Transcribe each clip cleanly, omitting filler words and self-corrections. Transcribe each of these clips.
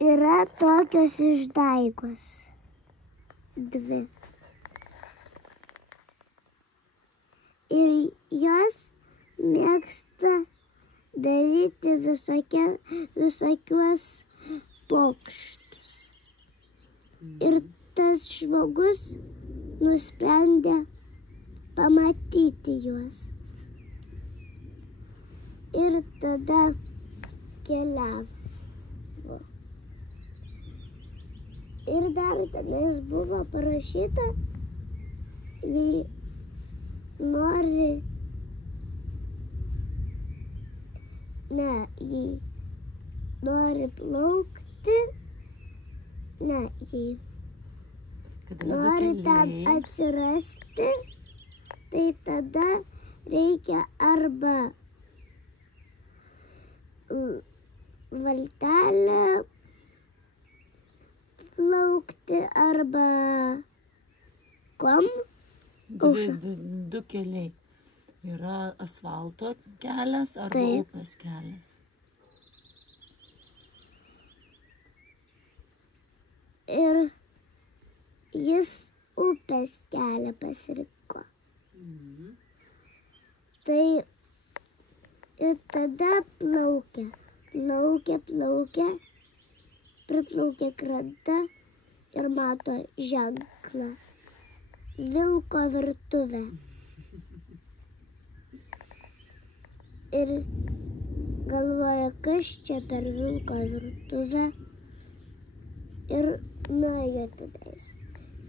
Yra tokios išdaigos. 2. Ir jos mėgsta daryti visokius pokštus. Ir tas žmogus nusprendė pamatyti juos. Ir tada keliavo. Ir dar tenais buvo parašyta, jei nori, plaukti, jei nori tam atsirasti, tai tada reikia arba valtelę plaukti, arba Du keliai. Yra asfalto kelias arba upės kelias. Ir jis upės kelią pasirinko. Tai ir tada plaukia, priplaukia krantą ir mato ženklą. Vilko virtuvė. Ir galvoja, kas čia per vilko virtuvę. Ir nuėjo tenais.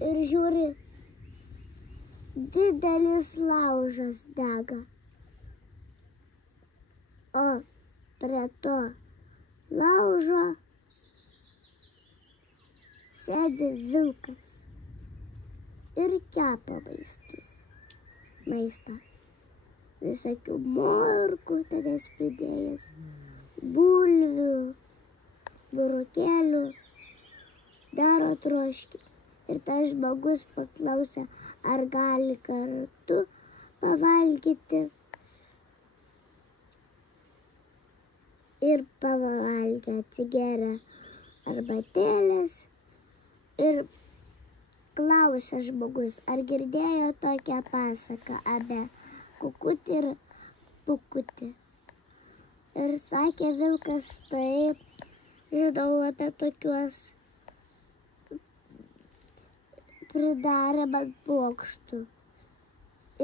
Ir žiūri, didelis laužas dega. O prie to laužo sėdi vilkas. Ir kepa maistą. Visokių morkų tenais pridėjęs, bulvių, burokėlių, daro troškį. Ir tas žmogus paklausė, ar gali kartu pavalgyti. Ir pavalgė, atsigeria arbatėlės. Ir klausė žmogus, ar girdėjo tokią pasaką apie Kukutį ir Pukutį. Ir sakė vilkas, taip, žinau apie tokius, pridarė man pokštų.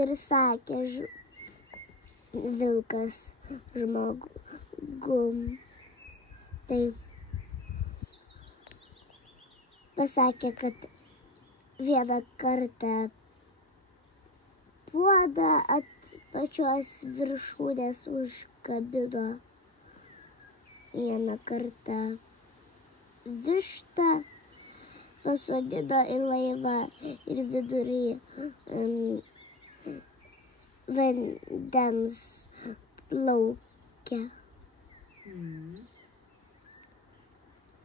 Ir sakė vilkas žmogum. Tai pasakė, kad vieną kartą puodą ant pačios viršūnės užkabino, vieną kartą vištą pasodino į laivą ir vidury vandens plaukia.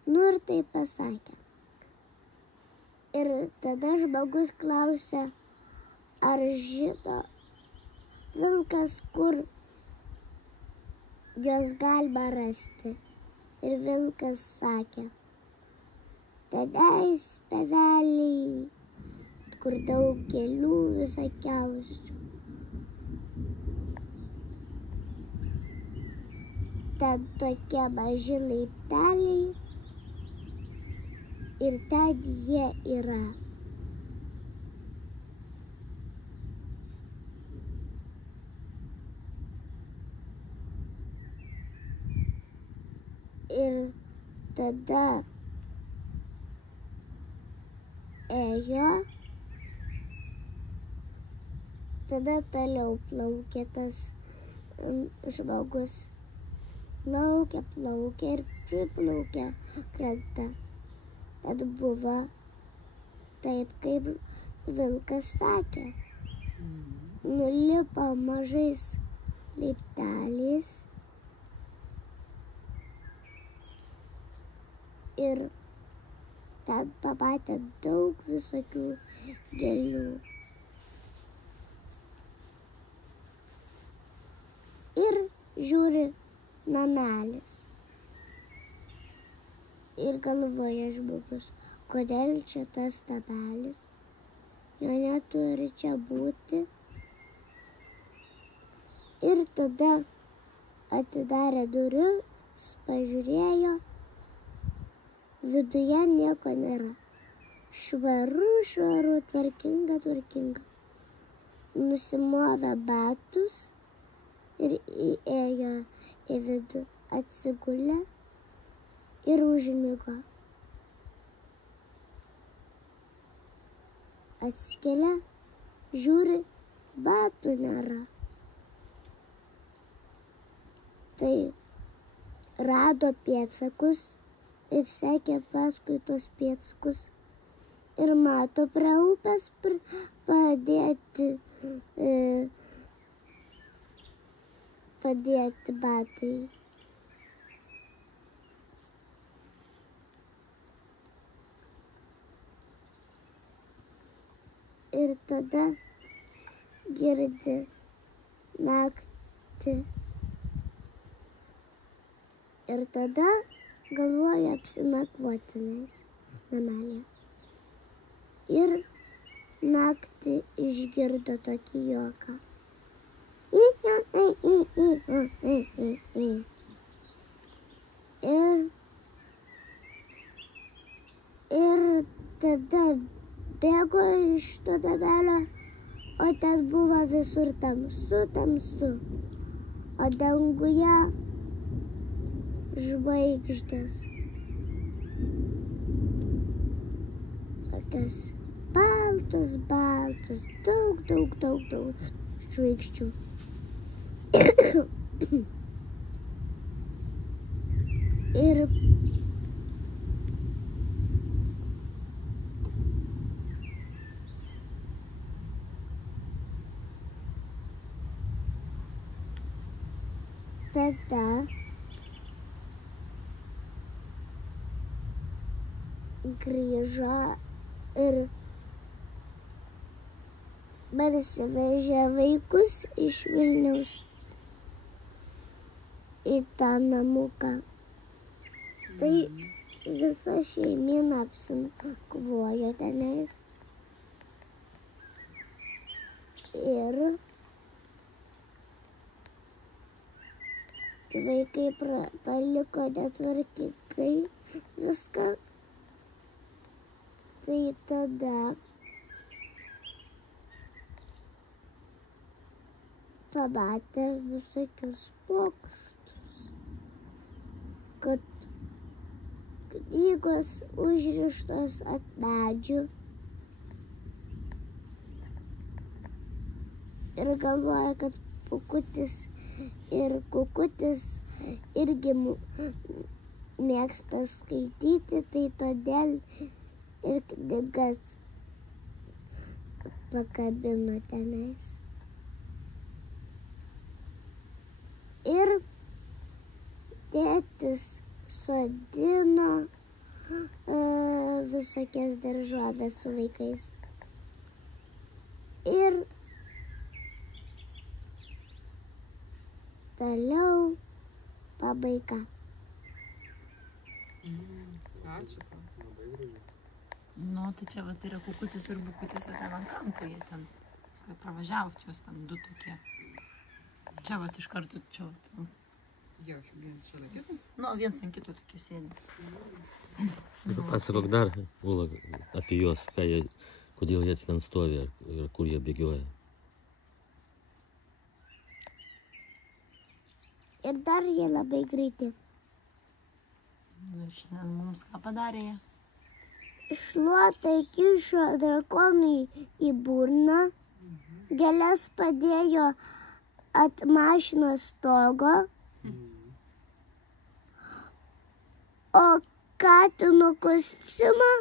Nu ir tai pasakė. Ir tada žmogus klausė, ar žino vilkas, kur juos galima rasti. Ir vilkas sakė, tenais peveliai, kur daug gėlių visokiausių. Ten tokie maži laipteliai ir ten jie yra. Ir tada ėjo, tada toliau plaukė tas žmogus. Plaukė ir priplaukė krantą. Tad buvo taip, kaip vilkas sakė. Nulipo mažais laipteliais ir ten pamatė daug visokių gėlių. Ir žiūri namelis. Ir galvoja žmogus, kodėl čia tas stabelis, jo neturi čia būti. Ir tada atidarė duris, pažiūrėjo, viduje nieko nėra. Švaru, švaru, tvarkinga, tvarkinga. Nusimovė batus ir įėjo į vidų, atsigulė ir užmigo. Atsikelia, žiūri, batų nėra. Tai rado pėdsakus ir sekė paskui tos pėdsakus. Ir mato prie upės padėti batai. Ir tada girdi naktį. Ir tada galvoja apsinakvotinais namelė. Ir naktį išgirdo tokį juoką. Ir tada bėgo iš to namelio, o ten buvo visur tamsu, tamsu. O danguje žvaigždės. Tokios baltos, baltos, daug žvaigždžių. Ir tada grįžo ir parsivežė vaikus iš Vilniaus į tą namuką. Tai visa šeimyna apsinakvojo tenais. Ir vaikai paliko netvarkingai viską. Tai tada pamatė visokius pokštus, kad knygos užrištos ant medžių. Ir galvoja, kad Pūkutis ir Kukutis irgi mėgsta skaityti, tai todėl ir knygas pakabino tenais. Ir tėtis sodino visokias daržovės su vaikais. Ir toliau pabaiga. Ačiū tau. Nu, tai čia vat yra Kukutis ir Bukutis, ir ten ant kampo jie ten pravažiavo, čia ten du tokie. Čia vat iš karto, čia vat. Jo, viens šalia kito. Nu, viens ant kito tokie sėdi. Pasakok dar, Ula, apie juos, kodėl jie ten stovi ir kur jie bėgioja. Ir dar jie labai greiti. Ir šiandien mums ką padarė jie? Šluotą įkišo drakonui į burną, gėles padėjo ant mašinos stogo, o katino kostiumą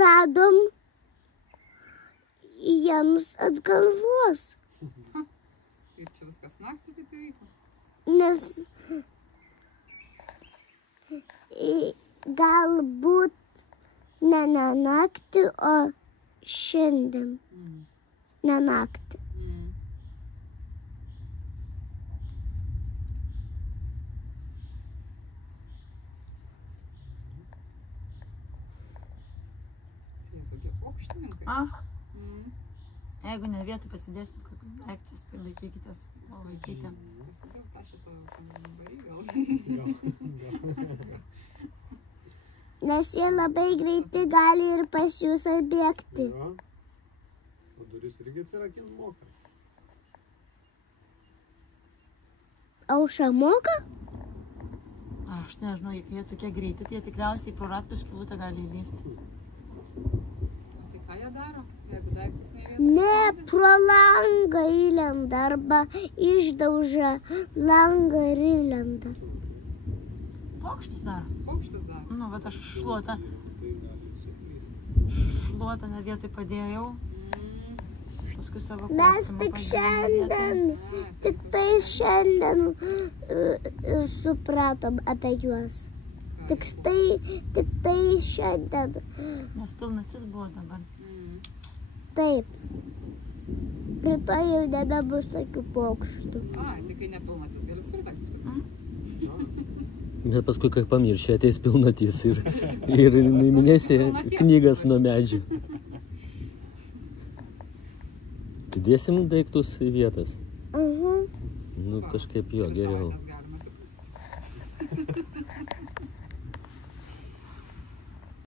radom jiems ant galvos. Ir čia viskas naktį taip įvyko. Nes galbūt ne naktį, o šiandien. Ne naktį. Aukštininkai. Jeigu ne vietoj pasidėsit kokius daiktus, tai laikykitės, o vaikyti. Pasidėjau tašį savo kambarį gal. Nes jie labai greitai gali ir pas jūs atbėgti. Jo. O duris irgi atsirakint moka. Aušra moka? Aš nežinau, jeigu jie tokie greiti, tai jie tikriausiai pro raktų skylutę gali įlysti. O tai ką jie daro, jeigu daiktus ne vietoj? Ne, pro langą įlenda arba išdaužia langą ir įlenda. Pokštus daro. Paukštis daro. Nu, bet aš šluotą ne vietoj padėjau. Paskui savo Mes kostiumą tik padėjau šiandien supratom apie juos. Tik tai šiandien. Nes pilnatis buvo dabar. Taip. Rytoj jau nebebus tokių pokštų. Ai, tai kai nepilnatis, gali visur daiktus pasiimti. Bet paskui, kai pamiršė, ateis pilnatis ir nuiminėsi knygas nuo medžių. Dėsim daiktus į vietas. Nu, kažkaip jo, geriau. Galima atsipūsti.